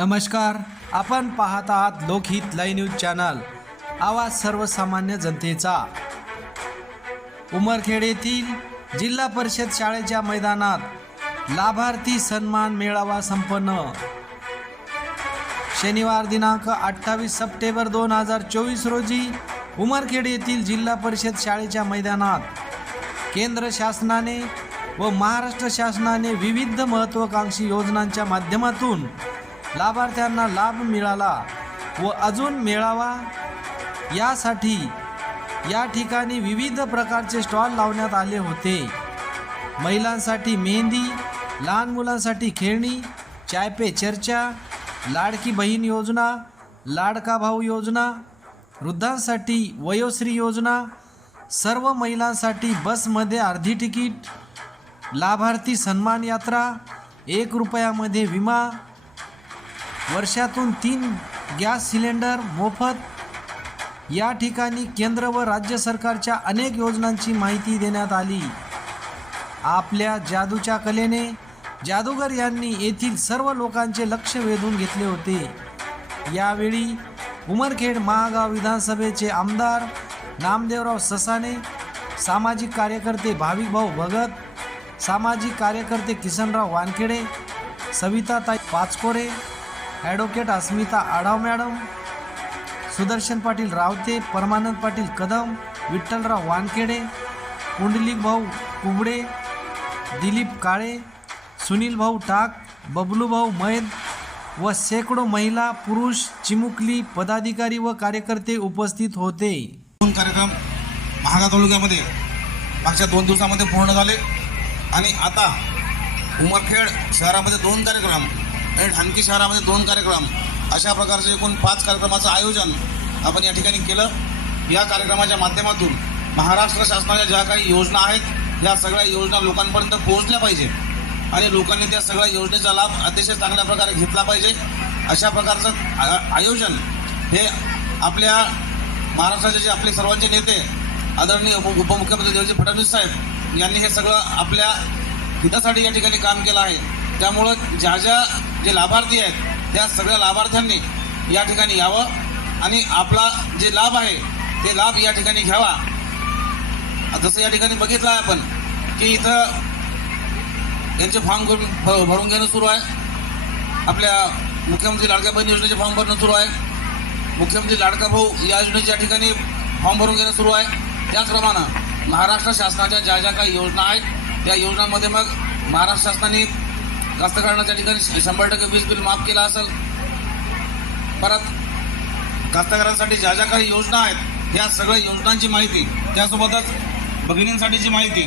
नमस्कार. आपण पाहत आहात लोकहित लाईव्ह न्यूज चॅनल. आवाज सर्वसामान्य जनतेचा. उमरखेड येथील जिल्हा परिषद शाळेच्या मैदानात लाभार्थी सन्मान मेळावा संपन्न. शनिवार दिनांक अठ्ठावीस सप्टेंबर दोन हजार चोवीस रोजी उमरखेड येथील जिल्हा परिषद शाळेच्या मैदानात केंद्र शासनाने व महाराष्ट्र शासनाने विविध महत्त्वाकांक्षी योजनांच्या माध्यमातून लाभार्थ्यांना लाभ मिळाला व अजून मिळावा यासाठी या ठिकाणी विविध प्रकारचे स्टॉल लावण्यात आले होते. महिलांसाठी मेहंदी लहान मुलांसाठी खेळणी चाय पे चर्चा लाडकी बहीण योजना लाडका भाऊ योजना वृद्धांसाठी वयोश्री योजना सर्व महिलांसाठी बसमध्ये अर्धी तिकीट लाभार्थी सन्मान यात्रा एक रुपयामध्ये विमा वर्षातून तीन गॅस सिलेंडर मोफत. या ठिकाणी केंद्र व राज्य सरकारच्या अनेक योजनांची माहिती देण्यात आली. आपल्या जादूच्या कलेने जादूगर यांनी येथील सर्व लोकांचे लक्ष वेधून घेतले होते. यावेळी उमरखेड महागाव विधानसभेचे आमदार नामदेवराव ससाने सामाजिक कार्यकर्ते भाविक भाऊ भगत सामाजिक कार्यकर्ते किसनराव वानखेडे सविताताई पाचकोरे ॲडव्होकेट अस्मिता आढाव मॅडम सुदर्शन पाटील रावते परमानंद पाटील कदम विठ्ठलराव वानखेडे पुंडलिक भाऊ कुबडे दिलीप काळे सुनील भाऊ टाक बबलू भाऊ मैद व शेकडो महिला पुरुष चिमुकली पदाधिकारी व कार्यकर्ते उपस्थित होते. दोन कार्यक्रम महागा तालुक्यामध्ये मागच्या दोन दिवसामध्ये पूर्ण झाले. आणि आता उमरखेड शहरामध्ये दोन कार्यक्रम आणि ठाणकी शहरामध्ये दोन कार्यक्रम अशा प्रकारचे एकूण पाच कार्यक्रमाचं आयोजन आपण या ठिकाणी केलं. या कार्यक्रमाच्या माध्यमातून महाराष्ट्र शासनाच्या ज्या काही योजना आहेत या सगळ्या योजना लोकांपर्यंत पोहोचल्या पाहिजे. आणि लोकांनी त्या सगळ्या योजनेचा लाभ अतिशय चांगल्या प्रकारे घेतला पाहिजे. अशा प्रकारचं आ- आयोजन हे आपल्या महाराष्ट्राचे जे आपले सर्वांचे नेते आदरणीय उप उपमुख्यमंत्री देवेंद्र फडणवीस साहेब यांनी हे सगळं आपल्या हितासाठी या ठिकाणी काम केलं आहे. त्यामुळं ज्या ज्या जे लाभार्थी आहेत त्या सगळ्या लाभार्थ्यांनी या ठिकाणी यावं आणि आपला जे लाभ आहे ते लाभ या ठिकाणी घ्यावा. जसं या ठिकाणी बघितलं आहे आपण की इथं यांचे फॉर्म करून भ- भरून घेणं सुरू आहे. आपल्या मुख्यमंत्री लाडक्या बहीण योजनेचे फॉर्म भरणं सुरू आहे. मुख्यमंत्री लाडका भाऊ या योजनेच्या ठिकाणी फॉर्म भरून घेणं सुरू आहे. त्याचप्रमाणे महाराष्ट्र शासनाच्या ज्या ज्या काही योजना आहेत त्या योजनांमध्ये मग महाराष्ट्र शासनाने कास्तकारांच्या ठिकाणी शंभर टक्के वीज बिल माफ केलं असेल परत कास्तकारांसाठी ज्या ज्या काही योजना आहेत या सगळ्या योजनांची माहिती त्यासोबतच भगिनींसाठीची माहिती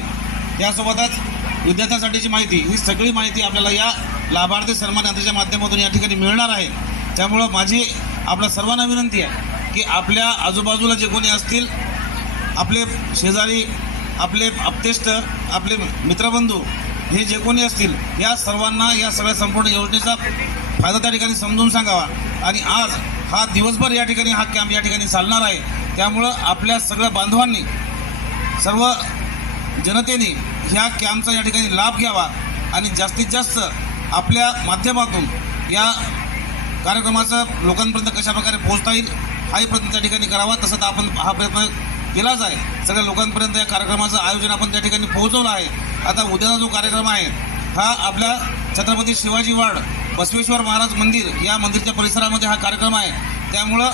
त्यासोबतच विद्यार्थ्यांसाठीची माहिती ही सगळी माहिती आपल्याला या लाभार्थी सन्मान यात्रेच्या माध्यमातून या ठिकाणी मिळणार आहे. त्यामुळं माझी आपल्या सर्वांना विनंती आहे की आपल्या आजूबाजूला जे कोणी असतील आपले शेजारी आपले आप्तेष्ट आपले मित्रबंधू हे जे कोणी असतील या सर्वांना या सगळ्या संपूर्ण योजनेचा फायदा त्या ठिकाणी समजून सांगावा. आणि आज हा दिवसभर या ठिकाणी हा कॅम्प या ठिकाणी चालणार आहे. त्यामुळं आपल्या सगळ्या बांधवांनी सर्व जनतेने ह्या कॅम्पचा या ठिकाणी लाभ घ्यावा. आणि जास्तीत जास्त आपल्या माध्यमातून या कार्यक्रमाचं लोकांपर्यंत कशा प्रकारे पोहोचता येईल हाही प्रयत्न त्या ठिकाणी करावा. तसं तर आपण हा प्रयत्न केलाच आहे. सगळ्या लोकांपर्यंत या कार्यक्रमाचं आयोजन आपण त्या ठिकाणी पोहोचवलं आहे. आता उद्याचा जो कार्यक्रम आहे हा आपल्या छत्रपती शिवाजी वाड बसवेश्वर महाराज मंदिर या मंदिरच्या परिसरामध्ये हा कार्यक्रम आहे. त्यामुळं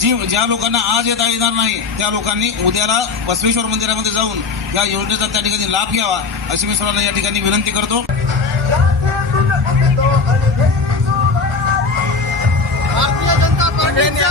जी ज्या लोकांना आज येता येणार नाही त्या लोकांनी उद्याला बसवेश्वर मंदिरामध्ये जाऊन या योजनेचा त्या ठिकाणी लाभ घ्यावा अशी मी सर्वांना या ठिकाणी विनंती करतो. भारतीय जनता पार्टीच्या